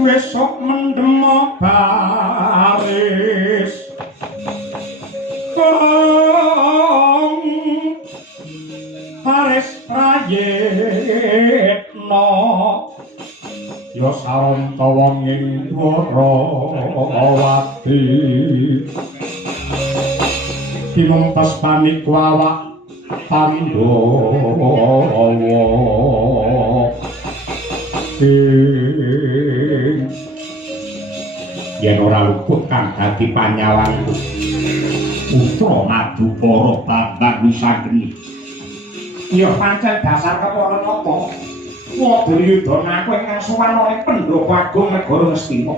Besok mendemo baris Paris prayitna ya saranta wong ing Dwarawati tinumpas panik awak Pandhawa yen ora luput kang dadi panyawanku putra Madukara Bambang Wisageni ya pancen dasar kepara napa Wadayudana aku ingkang suwana ing Pendhapa Agung Negara Ngastina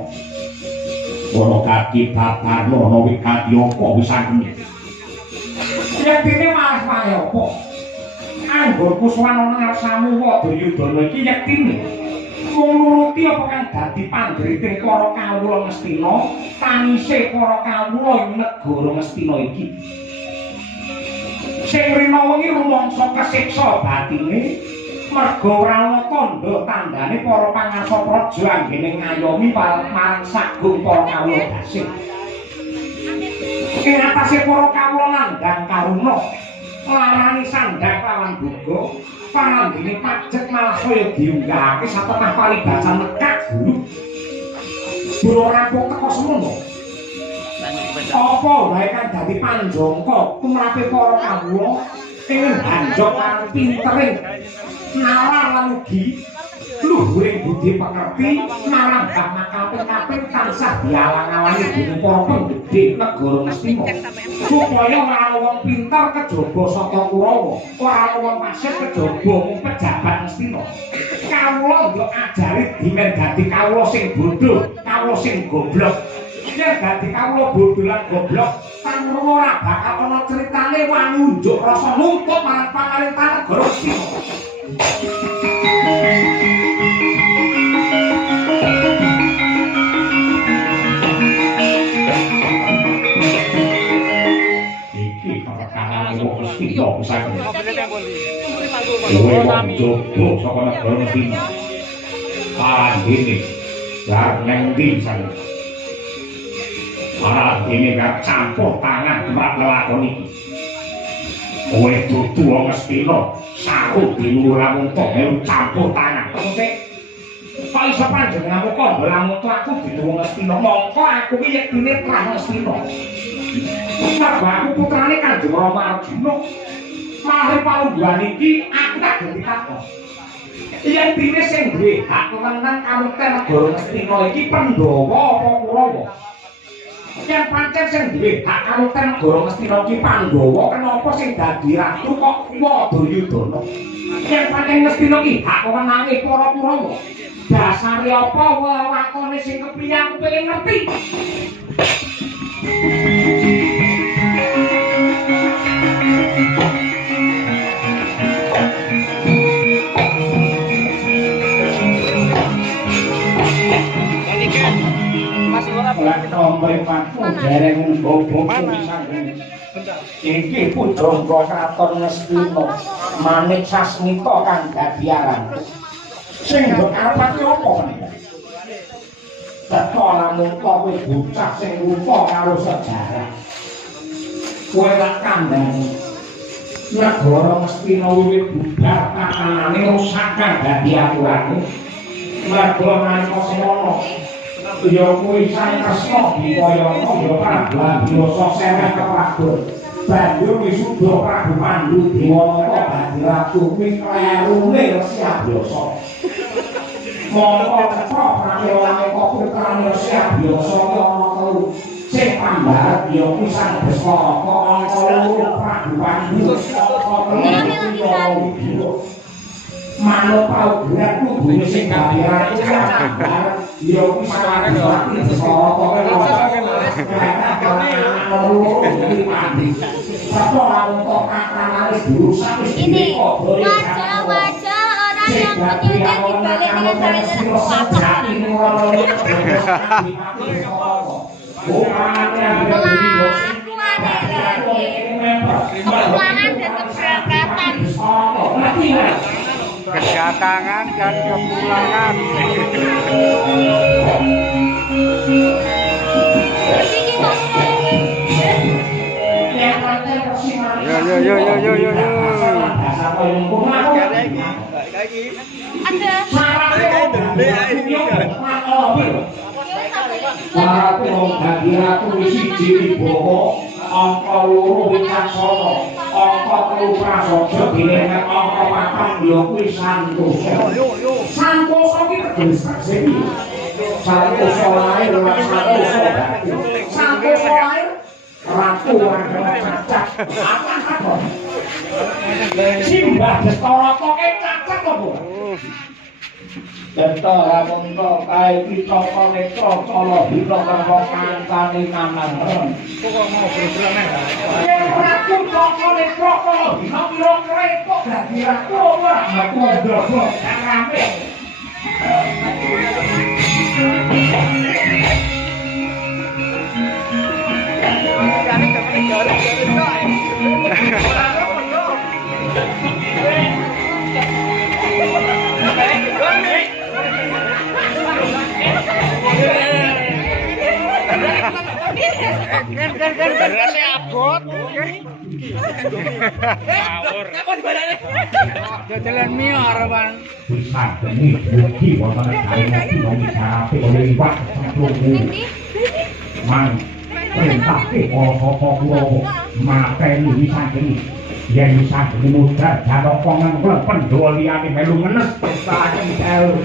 para kaki babar ana wigati apa Wisageni yen dene malah kaya apa anggonku suwana ngarsamu Wadayudana iki yektine nuruti apa kang dadi pandriting para kawula Ngastina tanise para kawula ing negara Ngastina iki sing rina wengi rumangsa kasiksa batine merga ora ana tandha tandane para pangarsa praja anggene ngayomi marang sagung para kawula dasih ing atase para kawula nandhang karuna larani sandhak lawan boga panandhine pajek malah saya diunggahake satengah paribasan nekak guru rampung teko semono apa wae kan dadi panjangka tumrape para kawula ing banjok lan pintering nalar lan ugi luhuring budi pengerti marang kaping-kaping tansah dialang-alangi dening para penggede negara Ngastina supaya ora ana wong pinter kejaba saka Kurawa ora ana wong pasir kejaba mung pejabat Ngastina kawula yo ajari dimen dadi kawula sing bodho kawula sing goblok yen dadi kawula bodho lan goblok pangurung ora bakal ana critane wani unjuk rasa nuntut marang pamarentah negara Ngastina iya bisa kowe wong jowo saka negara Ngastina parandene lar nang ndi sana parandene gak campur tangan tumrap lelakon iki kowe dudu wong Ngastina saru diluhur lamun tok campur tangan sik kok iso panjenenganmu kok lamun aku dudu wong Ngastina mongko aku iki yektine pra Ngastina Mergo aku putrane Kanjeng Rama Arjuna. Mari palungguhan iki aku tak ganti takon. Yen dene sing duwe hak menang kamukten negara Ngastina iki Pandhawa apa Kurawa? Yen pancen sing duwe hak kamukten negara Ngastina iki Pandhawa, kenapa sing dadi ratu kok Wadayudana? Yen pancen Ngastina iki hak menange para Kurawa. Dasare apa wewakone sing kepiye aku pengen ngerti. Iki pujangga kraton Ngastina Manik Sasmita kang dadi aran sing mbok arepake apa menika teko lamun kowe bocah sing lupa karo sejarah kowe lak kandhani negara Ngastina wiwit bubar tatanane rusak kang dadi aturane mergo nalika semono ya kuwi sang Kresna Dipayana ya Prabu Biasa sereh keprabon banjur wisuda Prabu Pandhu Dewanata dadi ratu kuwi klerune Resi Abyasa mongko teko pramilane kok putrane Resi Abyasa ana telu sing pambaret ya kuwi sang Baskara ana loro Prabu Pandhu manut paugeran kubune sing kabehane ya kuwi saware ora Baskara ini wajah-wajah orang yang pentingnya dibalik dengan balik keuangan dan keberangkatan kedatangan dan kepulangan. Yo. Ratu dadi ratu siji Wibowo, angka 2 Wicaksono, angka 3 Prasaja bilengan angka 4 ya kuwi Santosa. Santosa ki teges saksi. Santosa lair lan Santosa batin. Santosa lair ratu wadon cacat. Apa? Simbah Destara koke cacat apa? Denta rapunta kae pitaka netra cala bina karo kancane manang. Kok mau bergerak neh. Yen ratu cala netra cala bina pira krepok dadi ratu ora aku ndobok rame. Berasnya abot. Apa di badannya? Jalan mio harapan. Bisa demi mugi wonten negari ngomong oleh Iwak Sampurwu. Mang perintah para sapa Kurawa mateni Wisangeni. Yen Wisangeni mudhar Janaka nganggo Pandhawa liyane melu ngenes pestaken dalu.